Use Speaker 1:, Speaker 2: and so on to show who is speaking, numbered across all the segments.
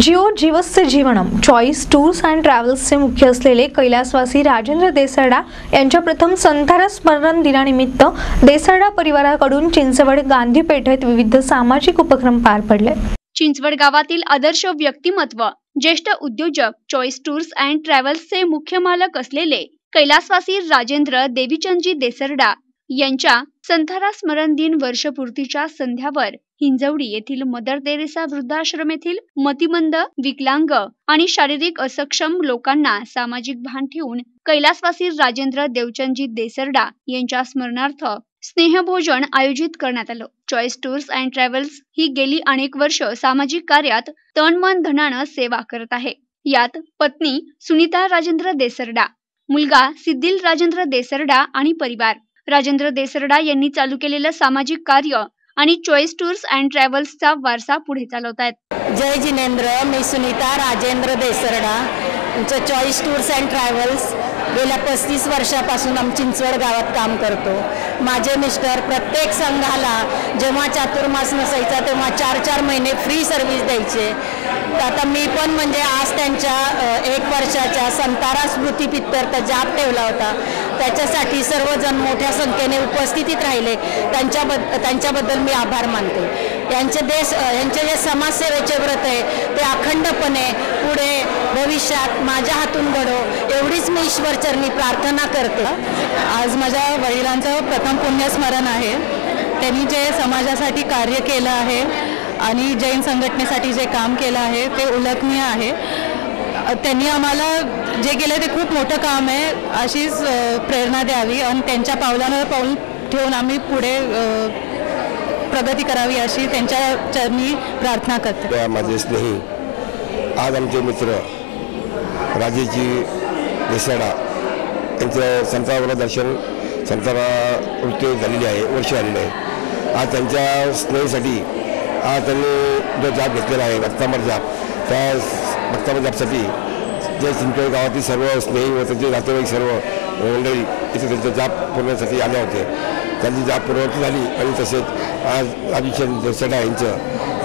Speaker 1: जिओ जीवसचे जीवनम choice tours and ट्रॅव्हल्सचे मुख्य असलेले कैलासवासी राजेंद्र देसरडा यांच्या प्रथम संथारा स्मरण दिनानिमित्त देसरडा परिवाराकडून चिंचवड गांधी पेठेत विविध सामाजिक उपक्रम पार पडले.
Speaker 2: चिंचवड गावातील आदर्श व्यक्तिमत्व ज्येष्ठ उद्योजक चॉईस टूर्स अँड ट्रॅव्हल्सचे मुख्य मालक असलेले कैलासवासी राजेंद्र देवीचंदजी देसरडा यांच्या संथारा स्मरण दिन वर्षपूर्तीच्या संध्यावर हिंजवडी येथील मदर तेरेसा वृद्धाश्रम येथील मतिमंद विकलांग आणि शारीरिक असक्षम लोकांना सामाजिक भान ठेवून कैलासवासी राजेंद्र देवचंदजी देसरडा यांच्या स्मरणार्थ स्नेहभोजन आयोजित करण्यात आलं. चॉईस टूर्स अँड ट्रॅव्हल्स ही गेली अनेक वर्ष सामाजिक कार्यात तन मन धनानं सेवा करत आहे. यात पत्नी सुनीता राजेंद्र देसरडा मुलगा सिद्धिल राजेंद्र देसरडा आणि परिवार राजेंद्र देसरडा यांनी चालू केलेलं सामाजिक कार्य आणि चॉईस टूर्स अँड ट्रॅव्हल्सचा वारसा पुढे चालवतायत.
Speaker 3: जय जिनेंद्र मी सुनीता राजेंद्र देसरडा. आमचं चॉईस टूर्स अँड ट्रॅव्हल्स गेल्या पस्तीस वर्षापासून आम्ही चिंचवड गावात काम करतो. माझे मिस्टर प्रत्येक संघाला जेव्हा चातुर्मास नसायचा तेव्हा चार चार महिने फ्री सर्व्हिस द्यायचे. म्हणजे आता मी पण म्हणजे आज त्यांच्या एक वर्षाच्या संतारा स्मृती पित्तर्थ जाप ठेवला होता. त्याच्यासाठी सर्वजण मोठ्या संख्येने उपस्थितीत राहिले. त्यांच्याबद्द त्यांच्याबद्दल मी आभार मानते. यांचे देश यांचे जे समाजसेवेचे व्रत आहे ते अखंडपणे पुढे भविष्यात माझ्या हातून घडो एवढीच मी ईश्वरचरणी प्रार्थना करते. आज माझ्या वडिलांचं प्रथम पुण्यस्मरण आहे. त्यांनी जे समाजासाठी कार्य केलं आहे आणि जैन संघटनेसाठी जे काम केलं आहे ते उल्लेखनीय आहे. त्यांनी आम्हाला जे केलं ते खूप मोठं काम आहे अशीच प्रेरणा द्यावी आणि त्यांच्या पावलानं पाऊल ठेवून आम्ही पुढे प्रगती करावी अशी त्यांच्या चरणी प्रार्थना करते.
Speaker 4: माझे स्नेही आज आमचे मित्र राजेजी देसाडा यांचं संतावर दर्शन संतारा वृत्ती झालेली आहे वर्ष झालेली आहे. आज त्यांच्या स्नेहीसाठी आज त्यांनी जो जाप घेतलेला आहे भक्तांबर जाप त्या भक्तांबर जापसाठी जे चिंचोळी गावातील सर्व स्नेही व त्यांचे नातेवाईक सर्व मंडळी इथे त्यांचा जाप पुरवण्यासाठी आले होते. त्यांची जाप पुरवठी झाली आणि तसेच आज अभिषेक देसाडा यांचं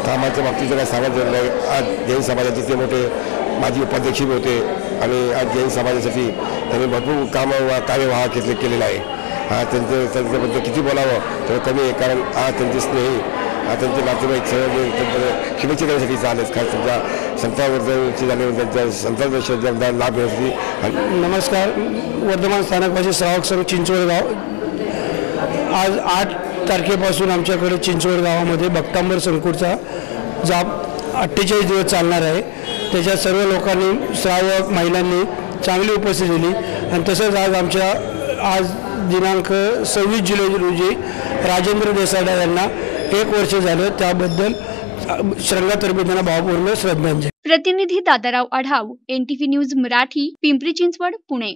Speaker 4: कामाच्या बाबतीत जर काय सांगायचं नाही. आज जैन समाजाचे ते मोठे माजी उपाध्यक्ष होते आणि आज जैन समाजासाठी त्यांनी भरपूर कामं वा कार्यवाह घेतले केलेलं आहे. हा त्यांचं त्यांच्याबद्दल किती बोलावं तर कमी आहे कारण आज त्यांचे स्नेही आज त्यांचे नातेवाईक सर्व त्यांच्या शुभेच्छा देण्यासाठी चालत खास त्यांच्या संतावर्धनची झाले त्यांच्या संतांचा लाभ घेण्यासाठी आणि
Speaker 5: नमस्कार. वर्धमान स्थानकवासी श्रावक सर चिंचवड गाव. आज आठ तारखेपासून आमच्याकडे चिंचवड गावामध्ये भक्तांबर संकुलचा जाप अठ्ठेचाळीस दिवस चालणार आहे. त्याच्यात सर्व लोकांनी श्रावक महिलांनी चांगली उपस्थिती दिली. आणि तसंच आज आमच्या आज दिनांक सव्वीस जुलै रोजी राजेंद्र देसाडा यांना एक वर्ष झालं त्याबद्दल श्रंगातर्फे त्यांना भावपूर्ण श्रद्धांजली.
Speaker 2: प्रतिनिधी दादाराव आढाव एनटीव्ही न्यूज मराठी पिंपरी चिंचवड पुणे.